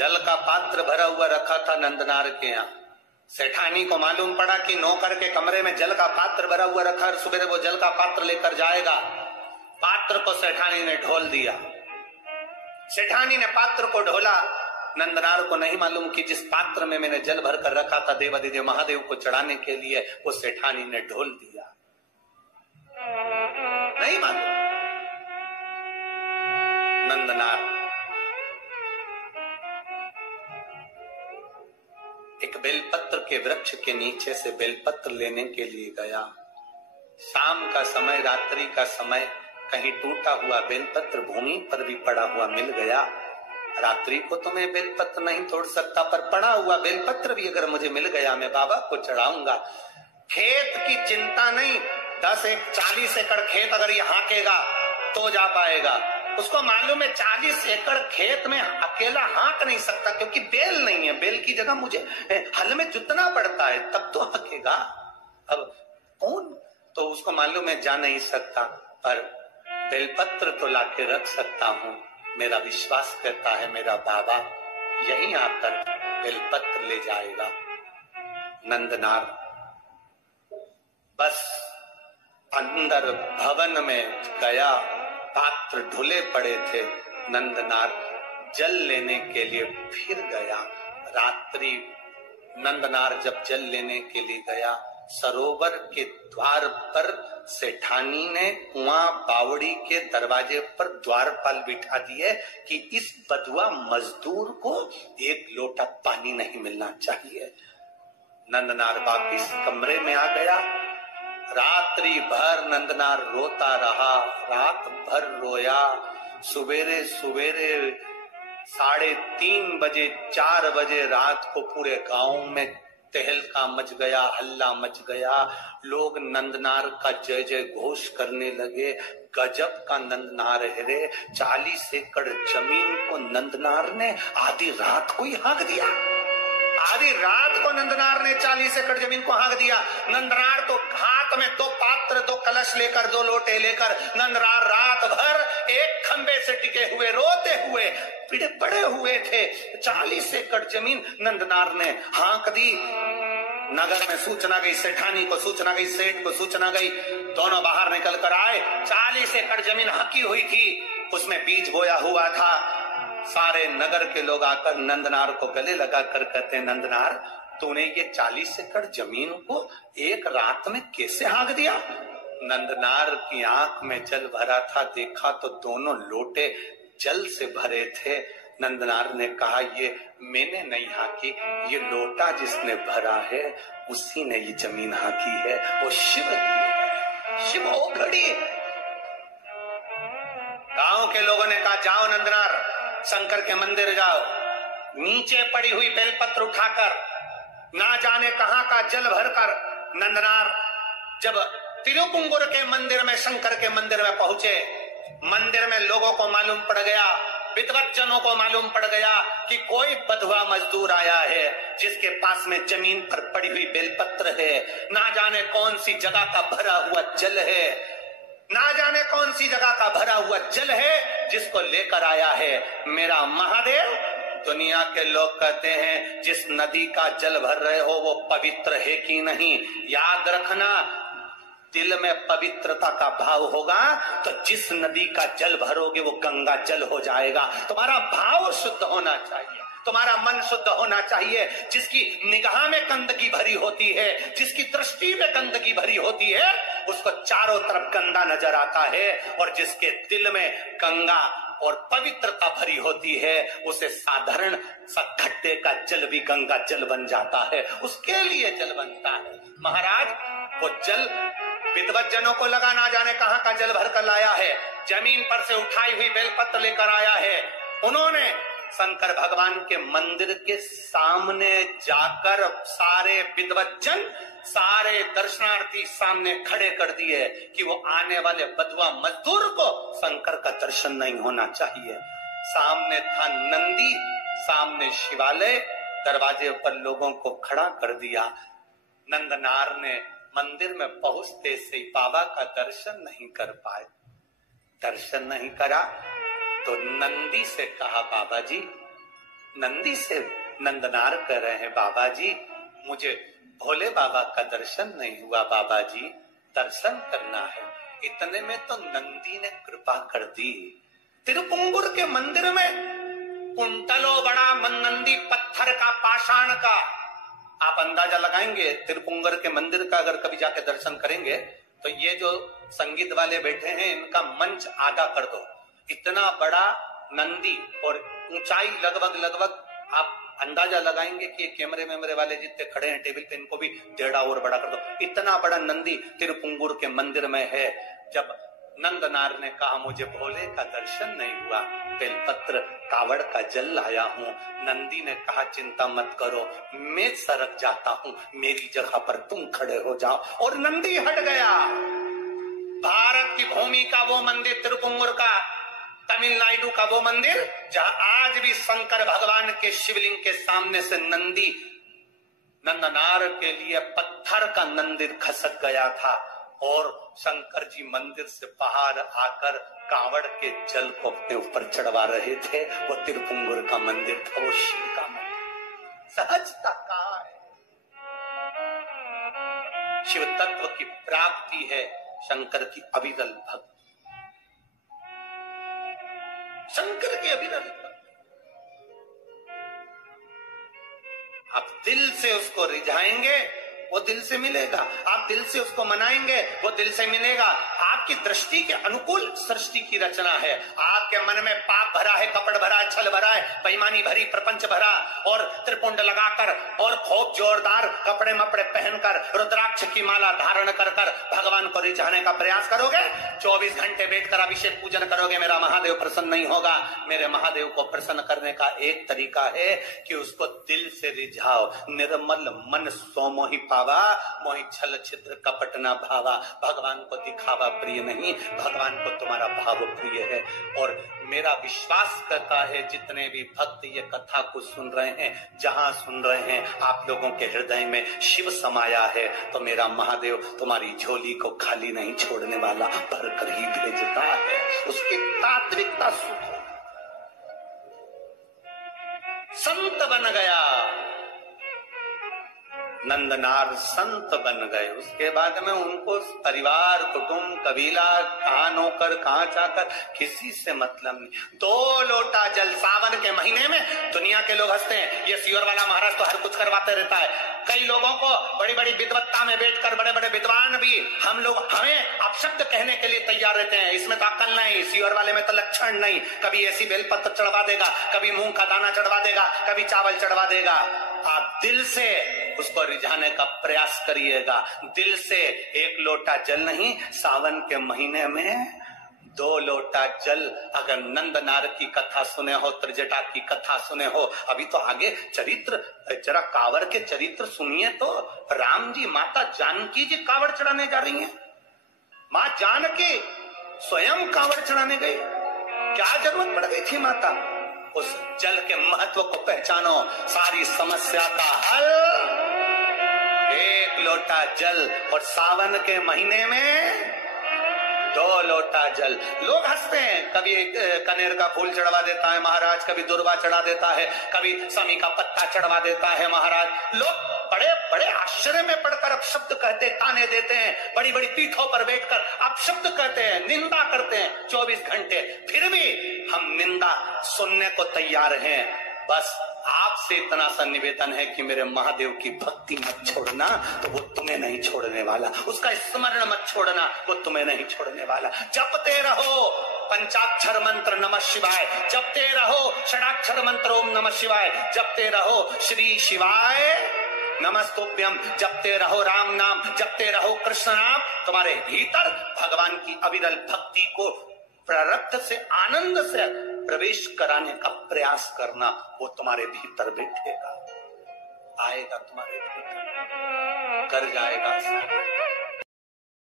जल का पात्र भरा हुआ रखा था नंदनार के यहाँ। सेठानी को मालूम पड़ा कि नौकर के कमरे में जल का पात्र भरा हुआ रखा है, सुबह वो जल का पात्र लेकर जाएगा। पात्र को सेठानी ने ढोल दिया। सेठानी ने पात्र को ढोला। नंदनार को नहीं मालूम कि जिस पात्र में मैंने जल भर कर रखा था देवादिदेव महादेव को चढ़ाने के लिए, वो सेठानी ने ढोल दिया। नहीं मालूम। नंदनार एक बेलपत्र के वृक्ष के नीचे से बेलपत्र लेने के लिए गया। शाम का समय, रात्रि का समय, कहीं टूटा हुआ बेलपत्र भूमि पर भी पड़ा हुआ मिल गया। रात्रि को तो मैं बेलपत्र नहीं तोड़ सकता, पर पड़ा हुआ बेलपत्र भी अगर मुझे मिल गया मैं बाबा को चढ़ाऊंगा। खेत की चिंता नहीं, 40 एकड़ खेत अगर ये हाँकेगा तो जा पाएगा। उसको मालूम है 40 एकड़ खेत में अकेला हाँक नहीं सकता, क्योंकि बेल नहीं है। बेल की जगह मुझे हल में जुतना पड़ता है, तब तो हाँकेगा। अब कौन, तो उसको मालूम है जा नहीं सकता, पर बेलपत्र तो लाके रख सकता हूं। मेरा विश्वास करता है मेरा बाबा यहीं आकर बेलपत्र ले जाएगा। नंदनार बस अंदर भवन में गया। पात्र ढुले पड़े थे। नंदनार जल लेने के लिए फिर गया। रात्रि नंदनार जब जल लेने के लिए गया, सरोवर के द्वार पर सेठानी ने कुआं बावड़ी के दरवाजे पर द्वारपाल बिठा दिए कि इस बधुआ मजदूर को एक लोटा पानी नहीं मिलना चाहिए। नंदनार वापिस कमरे में आ गया। रात्रि भर नंदनार रोता रहा, रात भर रोया। सुबेरे सुबेरे 3:30 बजे 4 बजे रात को पूरे गांव में तहलका मच गया, हल्ला मच गया। लोग नंदनार का जय जय घोष करने लगे। गजब का नंदनार है रे। 40 एकड़ जमीन को नंदनार ने आधी रात को ही हाँक दिया। आधी रात को नंदनार ने 40 एकड़ जमीन को हाँक दिया। नंदनार तो हाथ में 2 पात्र, 2 कलश लेकर, 2 लोटे लेकर नंदनार रात भर एक खंबे से टिके हुए रोते हुए पड़े हुए थे। 40 एकड़ जमीन नंदनार ने हाँक दी। नगर में सूचना गई, सेठानी को सूचना गई, सेठ को सूचना गई। दोनों बाहर निकल कर आए। 40 एकड़ जमीन हाँकी हुई थी, उसमें बीज बोया हुआ था। सारे नगर के लोग आकर नंदनार को गले लगा कर कहते हैं, नंदनार तूने ये 40 एकड़ जमीन को एक रात में कैसे हाँक दिया? नंदनार की आंख में जल भरा था। देखा तो दोनों लोटे जल से भरे थे। नंदनार ने कहा, ये मैंने नहीं हाँकी, ये लोटा जिसने भरा है उसी ने ये जमीन हाँकी है। वो शिव है, शिव ओघड़ी। गांव के लोगों ने कहा, जाओ नंदनार, शंकर के मंदिर जाओ। नीचे पड़ी हुई बेलपत्र उठाकर, ना जाने कहां का जल भरकर नंदनार जब तिरुपुंगुर के मंदिर में, शंकर के मंदिर में पहुंचे, मंदिर में लोगों को मालूम पड़ गया, विद्वज्जनों को मालूम पड़ गया कि कोई बधुआ मजदूर आया है जिसके पास में जमीन पर पड़ी हुई बेलपत्र है। ना जाने कौन सी जगह का भरा हुआ जल है, ना जाने कौन सी जगह का भरा हुआ जल है जिसको लेकर आया है मेरा महादेव। दुनिया के लोग कहते हैं जिस नदी का जल भर रहे हो वो पवित्र है कि नहीं। याद रखना, दिल में पवित्रता का भाव होगा तो जिस नदी का जल भरोगे वो गंगा जल हो जाएगा। तुम्हारा भाव शुद्ध होना चाहिए, तुम्हारा मन शुद्ध होना चाहिए। जिसकी निगाह में गंदगी भरी होती है, जिसकी दृष्टि में गंदगी भरी होती है, उसको चारों तरफ गंदा नजर आता है। और जिसके दिल में गंगा और पवित्रता भरी होती है, उसे साधारण सा खड्डे का जल भी गंगा जल बन जाता है, उसके लिए जल बनता है। महाराज वो जल विद्वज्जनों को लगा ना जाने कहां का जल भर कर लाया है, जमीन पर से उठाई हुई बेलपत्र लेकर आया है। उन्होंने शंकर भगवान के मंदिर के सामने जाकर सारे विद्वज्जन, सारे दर्शनार्थी सामने खड़े कर दिए कि वो आने वाले बधुआ मजदूर को शंकर का दर्शन नहीं होना चाहिए। सामने था नंदी, सामने शिवालय, दरवाजे पर लोगों को खड़ा कर दिया। नंदनार ने मंदिर में पहुंचते से बाबा का दर्शन नहीं कर पाए। दर्शन नहीं करा तो नंदी से कहा, बाबा जी नंदी से नंदनार कह रहे हैं, बाबा जी मुझे भोले बाबा का दर्शन नहीं हुआ, बाबा जी दर्शन करना है। इतने में तो नंदी ने कृपा कर दी। तिरुपुंगुर के मंदिर में कुंटलो बड़ा नंदी पत्थर का, पाषाण का, आप अंदाजा लगाएंगे तिरुपुंगर के मंदिर का अगर कभी जाके दर्शन करेंगे तो ये जो संगीत वाले बैठे हैं इनका मंच आधा कर दो, इतना बड़ा नंदी, और ऊंचाई लगभग आप अंदाजा लगाएंगे कि कैमरे वाले जितने खड़े हैं टेबल पे इनको भी 1.5 और बड़ा कर दो, इतना बड़ा नंदी तिरुपुंगुर के मंदिर में है। जब नंदनार ने कहा मुझे भोले का दर्शन नहीं हुआ, बेलपत्र कावड़ का जल लाया हूं, नंदी ने कहा चिंता मत करो, मैं सरक जाता हूं, मेरी जगह पर तुम खड़े हो जाओ, और नंदी हट गया। भारत की भूमि का वो मंदिर तिरुपुंगुर का, तमिलनाडु का वो मंदिर जहां आज भी शंकर भगवान के शिवलिंग के सामने से नंदी नंदनार के लिए पत्थर का मंदिर खसक गया था, और शंकर जी मंदिर से बाहर आकर कांवड़ के जल को अपने ऊपर चढ़वा रहे थे। वो तिरुपुंगुर का मंदिर था, वो शिव का मंदिर। सहजता कहाँ है? शिव तत्व की प्राप्ति है शंकर की अविरल भक्ति, शंकर की अविरल भक्ति। आप दिल से उसको रिझाएंगे वो दिल से मिलेगा, आप दिल से उसको मनाएंगे वो दिल से मिलेगा। आपकी दृष्टि के अनुकूल सृष्टि की रचना है। आपके मन में पाप भरा है, कपट भरा है, छल भरा है, बेईमानी भरी, प्रपंच भरा, और त्रिपुंड लगाकर और खूब जोरदार कपड़े मपड़े पहनकर रुद्राक्ष की माला धारण कर भगवान को रिझाने का प्रयास करोगे, 24 घंटे बैठकर अभिषेक पूजन करोगे, मेरा महादेव प्रसन्न नहीं होगा। मेरे महादेव को प्रसन्न करने का एक तरीका है कि उसको दिल से रिझाओ। निर्मल मन सोमोहि पावा, मोहि छल छिद्र कपट ना भावा। भगवान को दिखावा प्रिय नहीं, भगवान को तुम्हारा भाव प्रिय है। और मेरा विश्वास करता है जितने भी भक्त ये कथा को सुन रहे हैं, जहां सुन रहे हैं, आप लोगों के हृदय में शिव समाया है, तो मेरा महादेव तुम्हारी झोली को खाली नहीं छोड़ने वाला, भरकर ही भेजता है। उसकी तात्विकता सुख, संत बन गया नंदनार, संत बन गए। उसके बाद में उनको परिवार, कुटुंब, कबीला, कहां नौकर, कहां चाकर, किसी से मतलब नहीं। 2 लोटा जल सावन के महीने में दुनिया के लोग हंसते हैं, ये सीवर वाला महाराज तो हर कुछ करवाते रहता है। कई लोगों को बड़ी बड़ी विद्वत्ता में बैठकर बड़े बड़े विद्वान भी हमें अपशब्द कहने के लिए तैयार रहते हैं, इसमें तो अक्ल नहीं, सीवर वाले में तो लक्षण नहीं। कभी ऐसी बेलपत्र चढ़वा देगा, कभी मूंग का दाना चढ़वा देगा, कभी चावल चढ़वा देगा। आप दिल से उसको रिझाने का प्रयास करिएगा, दिल से। 1 लोटा जल नहीं, सावन के महीने में 2 लोटा जल। अगर नंदनार की कथा सुने हो, त्रिजटा की कथा सुने हो, अभी तो आगे चरित्र, जरा कांवड़ के चरित्र सुनिए तो। राम जी, माता जानकी जी कांवड़ चढ़ाने जा रही हैं, माँ जानकी स्वयं कांवड़ चढ़ाने गई, क्या जरूरत पड़ गई थी माता? उस जल के महत्व को पहचानो, सारी समस्या का हल 1 लोटा जल। और सावन के महीने में 2 लोटा जल। लोग हंसते हैं, कभी कनेर का फूल चढ़वा देता है महाराज, कभी दुर्वा चढ़ा देता है, कभी समी का पत्ता चढ़वा देता है महाराज। लोग बड़े बड़े आश्चर्य में पड़कर अपशब्द कहते, ताने देते हैं, बड़ी बड़ी पीठों पर बैठकर अपशब्द कहते हैं, निंदा करते हैं 24 घंटे। फिर भी हम निंदा सुनने को तैयार हैं। बस आपसे इतना सा निवेदन है कि मेरे महादेव की भक्ति मत छोड़ना, तो वो तुम्हें नहीं छोड़ने वाला। उसका स्मरण मत छोड़ना, वो तुम्हें नहीं छोड़ने वाला। जपते रहो पंचाक्षर मंत्र नमः शिवाय, जपते रहो षडाक्षर मंत्र ओम नमः शिवाय, जपते रहो श्री शिवाय नमस्तुभ्यम, जपते रहो राम नाम, जपते रहो कृष्ण नाम। तुम्हारे भीतर भगवान की अविरल भक्ति को प्रारब्ध से, आनंद से प्रवेश कराने का प्रयास करना, वो तुम्हारे भीतर बैठेगा, आएगा तुम्हारे भीतर, कर जाएगा।